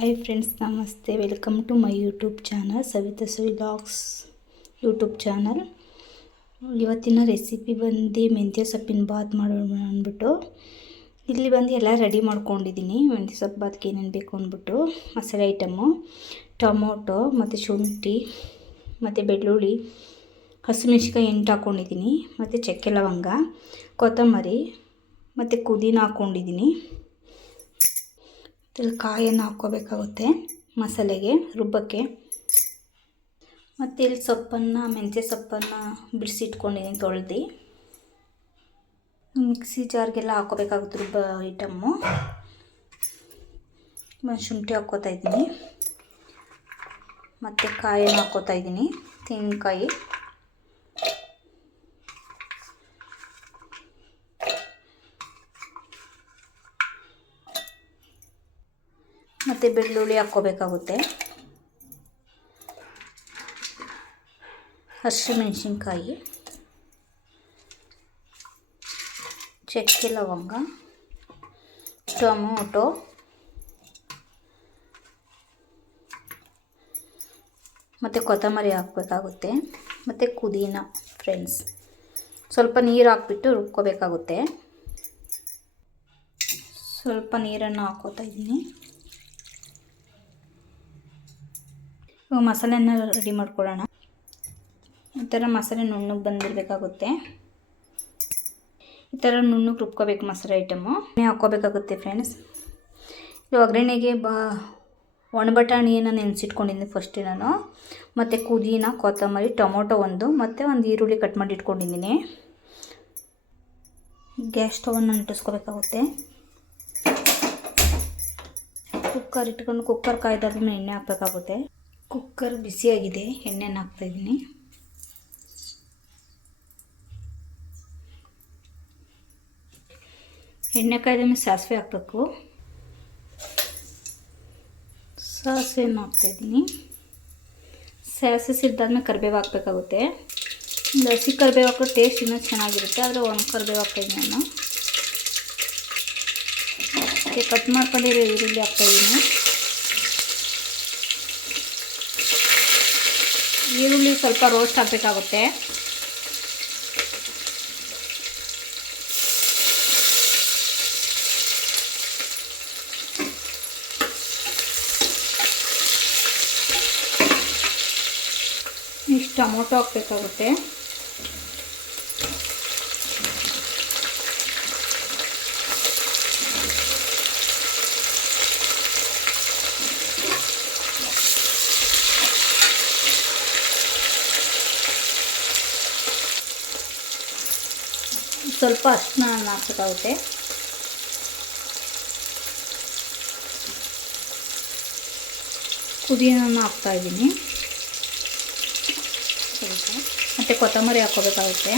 Hi friends ನಮಸ್ತೆ welcome to my YouTube channel Savitha logs YouTube channel ಇವತ್ತಿನ recipe ಬಂದು ಮೆಂತ್ಯ ಸೊಪ್ಪಿನ ಬಾತ್ ಮಾಡೋಣ ಅಂದ್ಬಿಟ್ಟು. ಇಲ್ಲಿ ಬಂದು ಎಲ್ಲ ರೆಡಿ ಮಾಡ್ಕೊಂಡಿದ್ದೀನಿ. ಮೆಂತ್ಯ ಸೊಪ್ಪು ಬಾತ್ಗೆ ಏನೇನು ಬೇಕು ಅಂದ್ಬಿಟ್ಟು. ಮಸಾಲೆ ಐಟಮು ಟೊಮೊಟೊ ಮತ್ತು ಶುಂಠಿ ಮತ್ತು ಬೆಳ್ಳುಳ್ಳಿ ಹಸಿಮೆಣ್ಸಿಕಾಯಿ ಎಂಟು ಹಾಕ್ಕೊಂಡಿದ್ದೀನಿ ಮತ್ತು ಚಕ್ಕೆ ಲವಂಗ, ಕೊತ್ತಂಬರಿ ಮತ್ತು ಪುದೀನ ಹಾಕ್ಕೊಂಡಿದ್ದೀನಿ ಇಲ್ಲಿ ಕಾಯನ್ನು ಹಾಕ್ಕೋಬೇಕಾಗುತ್ತೆ ಮಸಾಲೆಗೆ, ರುಬ್ಬಕ್ಕೆ. ಮತ್ತು ಇಲ್ಲಿ ಸೊಪ್ಪನ್ನು, ಮೆಂತ್ಯ ಸೊಪ್ಪನ್ನು ಬಿಡಿಸಿಟ್ಕೊಂಡಿದ್ದೀನಿ ತೊಳೆದು. ಮಿಕ್ಸಿ ಜಾರ್ಗೆಲ್ಲ ಹಾಕೋಬೇಕಾಗುತ್ತೆ ರುಬ್ಬ ಐಟಮ್ಮು. ಶುಂಠಿ ಹಾಕ್ಕೋತಾ ಇದ್ದೀನಿ. ಮತ್ತು ಕಾಯನ್ನು ಹಾಕ್ಕೋತಾ ಇದ್ದೀನಿ, ತೆಂಗಿನಕಾಯಿ. ಮತ್ತು ಬೆಳ್ಳುಳ್ಳಿ ಹಾಕ್ಕೋಬೇಕಾಗುತ್ತೆ. ಹಸಿಮೆಣಸಿನ್ಕಾಯಿ ಚಕ್ಕೆ ಲವಂಗ. ಟೊಮೊಟೊ. ಮತ್ತು ಕೊತ್ತಂಬರಿ ಹಾಕಬೇಕಾಗುತ್ತೆ. ಮತ್ತು ಕುದೀನ ಫ್ರೆಂಡ್ಸ್ ಸ್ವಲ್ಪ ನೀರು ಹಾಕ್ಬಿಟ್ಟು ರುಬ್ಕೋಬೇಕಾಗುತ್ತೆ. ಸ್ವಲ್ಪ ನೀರನ್ನು ಹಾಕೋತಾ ಇದ್ದೀನಿ. ಮಸಾಲೆನ ರೆಡಿ ಮಾಡ್ಕೊಳ್ಳೋಣ. ಈ ಥರ ಮಸಾಲೆ ನುಣ್ಣಗೆ ಬಂದಿರಬೇಕಾಗುತ್ತೆ. ಈ ಥರ ನುಣ್ಣಗೆ ರುಬ್ಕೋಬೇಕು ಮಸಾಲೆ ಐಟಮು. ಹಾಕ್ಕೋಬೇಕಾಗುತ್ತೆ ಫ್ರೆಂಡ್ಸ್. ಇದು ಒಗ್ಗರಣೆಗೆ ಬಾ ಒಣಬಟಾಣಿಯನ್ನು ನೆನೆಸಿಟ್ಕೊಂಡಿದ್ದೀನಿ ಫಸ್ಟ್ ನಾನು. ಮತ್ತು ಕುದೀನ ಕೊತ್ತಂಬರಿ, ಟೊಮೊಟೊ ಒಂದು, ಮತ್ತು ಒಂದು ಈರುಳ್ಳಿ ಕಟ್ ಮಾಡಿ ಇಟ್ಕೊಂಡಿದ್ದೀನಿ. ಗ್ಯಾಸ್ ಸ್ಟವನ್ನು ಅಂಟಿಸ್ಕೋಬೇಕಾಗುತ್ತೆ. ಕುಕ್ಕರ್ ಇಟ್ಕೊಂಡು ಕುಕ್ಕರ್ ಕಾಯ್ದಾದ್ಮೇಲೆ ಎಣ್ಣೆ ಹಾಕಬೇಕಾಗುತ್ತೆ. ಕುಕ್ಕರ್ ಬಿಸಿಯಾಗಿದೆ, ಎಣ್ಣೆನ ಹಾಕ್ತಾಯಿದ್ದೀನಿ. ಎಣ್ಣೆ ಕಾಯ್ದ ಸಾಸಿವೆ ಹಾಕಬೇಕು. ಸಾಸಿವೆನ ಹಾಕ್ತಾಯಿದ್ದೀನಿ? ಸಾಸಿವೆ ಸಿದ್ದಾದ್ಮೇಲೆ ಕರಿಬೇವು ಹಾಕಬೇಕಾಗುತ್ತೆ. ಹಸಿ ಕರಿಬೇವು ಹಾಕೋ ಟೇಸ್ಟ್ ಇನ್ನೂ ಚೆನ್ನಾಗಿರುತ್ತೆ, ಆದರೆ ಒಣ ಕರಿಬೇವು ಹಾಕ್ತಾಯಿದ್ದೀನಿ ನಾನು. ಕಟ್ ಮಾಡ್ಕೊಂಡಿರೋ ಈರುಳ್ಳಿ ಹಾಕ್ತಾಯಿದ್ದೀನಿ. ಈರುಳ್ಳಿ ಸ್ವಲ್ಪ ರೋಸ್ಟ್ ಆಗಬೇಕಾಗುತ್ತೆ. ಇಷ್ಟು ಟೊಮೊಟೊ ಹಾಕಬೇಕಾಗುತ್ತೆ. ಸ್ವಲ್ಪ ಅರ್ಶಿನ ಹಾಕಬೇಕಾಗುತ್ತೆ ಪುದೀನನ್ನು ಹಾಕ್ತಾಯಿದ್ದೀನಿ ಸ್ವಲ್ಪ ಮತ್ತು ಕೊತ್ತಂಬರಿ ಹಾಕೋಬೇಕಾಗುತ್ತೆ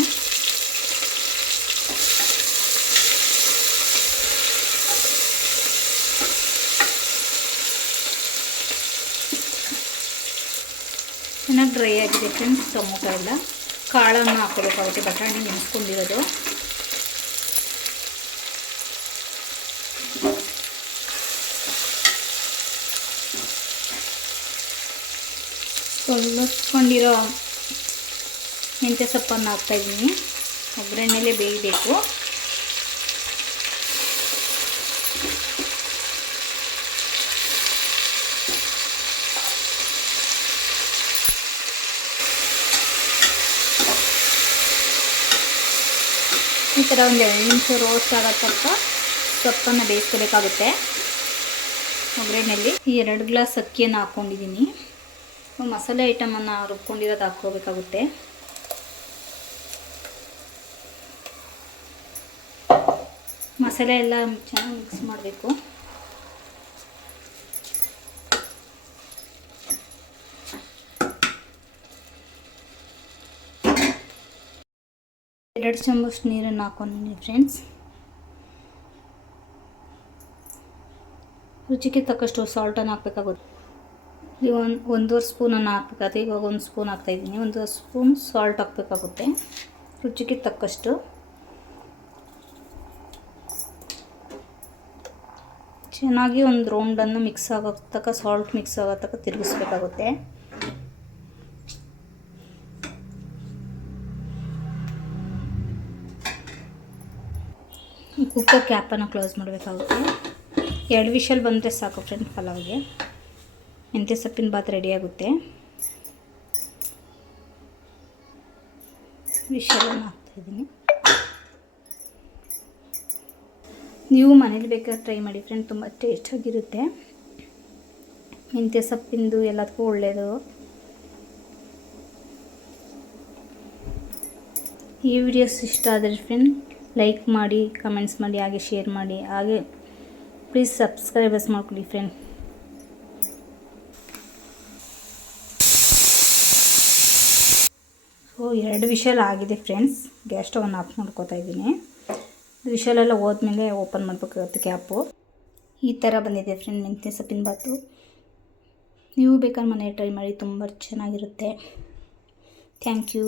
ಚೆನ್ನಾಗಿ ಡ್ರೈ ಆಗಿದೆ ಫ್ರೆಂಡ್ಸ್ ಟೊಮೊಟೊ ಎಲ್ಲ. ಕಾಳನ್ನು ಹಾಕ್ಕೋಬೇಕಾಗುತ್ತೆ, ಬಟಾಣಿ ನೆನೆಸ್ಕೊಂಡಿರೋದು. ಸೊಲ್ಲಿಸ್ಕೊಂಡಿರೋ ಮೆಂತ್ಯ ಸೊಪ್ಪನ್ನು ಹಾಕ್ತಾಯಿದ್ದೀನಿ ಒಗ್ಗರಣೆಯಲ್ಲೇ ಬೇಯಬೇಕು. ಈ ಥರ ಒಂದು ಎರಡು ನಿಮಿಷ ರೋಸ್ಟ್ ಆಗೋ ತಕ್ಕ ಸೊಪ್ಪನ್ನು ಬೇಯಿಸ್ಕೋಬೇಕಾಗುತ್ತೆ. ಒಗ್ಗರಣೆಯಲ್ಲಿ ಎರಡು ಗ್ಲಾಸ್ ಅಕ್ಕಿಯನ್ನು ಹಾಕ್ಕೊಂಡಿದ್ದೀನಿ. ಮಸಾಲೆ ಐಟಮನ್ನು ರುಬ್ಕೊಂಡಿರೋದು ಹಾಕ್ಕೋಬೇಕಾಗುತ್ತೆ. ಮಸಾಲೆ ಎಲ್ಲ ಚೆನ್ನಾಗಿ ಮಿಕ್ಸ್ ಮಾಡಬೇಕು. ಎರಡು ಚಮಚ ನೀರನ್ನು ಹಾಕೊಂಡಿದ್ದೀನಿ ಫ್ರೆಂಡ್ಸ್ ರುಚಿಗೆ ತಕ್ಕಷ್ಟು ಸಾಲ್ಟನ್ನು ಹಾಕಬೇಕಾಗುತ್ತೆ. ಈಗ ಒಂದು, ಒಂದೂವರೆ ಸ್ಪೂನನ್ನು ಹಾಕ್ಬೇಕಾಗುತ್ತೆ ಇವಾಗ ಒಂದು ಸ್ಪೂನ್ ಹಾಕ್ತಾಯಿದ್ದೀನಿ ಒಂದು ಸ್ಪೂನ್ ಸಾಲ್ಟ್ ಹಾಕಬೇಕಾಗುತ್ತೆ. ರುಚಿಗೆ ತಕ್ಕಷ್ಟು. ಚೆನ್ನಾಗಿ ಒಂದು ರೌಂಡನ್ನು ಮಿಕ್ಸ್ ಆಗೋ ತಕ್ಕ ಸಾಲ್ಟ್ ಮಿಕ್ಸ್ ಆಗೋ ತನಕ ತಿರುಗಿಸ್ಬೇಕಾಗುತ್ತೆ. ಕುಕ್ಕರ್ ಕ್ಯಾಪನ್ನು ಕ್ಲೋಸ್ ಮಾಡಬೇಕಾಗುತ್ತೆ. ಎರಡು ವಿಷಲ್ ಬಂದರೆ ಸಾಕು ಫ್ರೆಂಡ್ ಪಲಾವ್ಗೆ. ಮೆಂತ್ಯ ಸೊಪ್ಪಿನ ಬಾತ್ ರೆಡಿಯಾಗುತ್ತೆ ವಿಷಲನ್ನು ಹಾಕ್ತಾಯಿದ್ದೀನಿ ನೀವು ಮನೇಲಿ ಬೇಕಾದ್ರೆ ಟ್ರೈ ಮಾಡಿ ಫ್ರೆಂಡ್ ತುಂಬ ಟೇಸ್ಟಾಗಿರುತ್ತೆ ಮೆಂತ್ಯ ಸೊಪ್ಪಿಂದು ಎಲ್ಲದಕ್ಕೂ ಒಳ್ಳೆಯದು ಈ ವಿಡಿಯೋಸ್ ಇಷ್ಟ ಆದರೆ ಫ್ರೆಂಡ್ ಲೈಕ್ ಮಾಡಿ ಕಮೆಂಟ್ಸ್ ಮಾಡಿ, ಹಾಗೆ ಶೇರ್ ಮಾಡಿ. ಹಾಗೆ ಪ್ಲೀಸ್ ಸಬ್ಸ್ಕ್ರೈಬರ್ಸ್ ಮಾಡ್ಕೊಳ್ಳಿ ಫ್ರೆಂಡ್ ಎರಡು ವಿಷಲ್ ಆಗಿದೆ ಫ್ರೆಂಡ್ಸ್ ಗ್ಯಾಸ್ ಸ್ಟವನ್ನು ಆಫ್ ಮಾಡ್ಕೋತಾ ಇದ್ದೀನಿ. ವಿಷಲೆಲ್ಲ ಹೋದ್ಮೇಲೆ ಓಪನ್ ಮಾಡಬೇಕಾಗುತ್ತೆ ಕ್ಯಾಪು ಈ ಥರ ಬಂದಿದೆ ಫ್ರೆಂಡ್ ಮೆಂತ್ಯ ಸೊಪ್ಪಿನ ಬಾತು. ನೀವು ಬೇಕಾದ್ರೆ ಮನೆ ಟ್ರೈ ಮಾಡಿ, ತುಂಬ ಚೆನ್ನಾಗಿರುತ್ತೆ. Thank you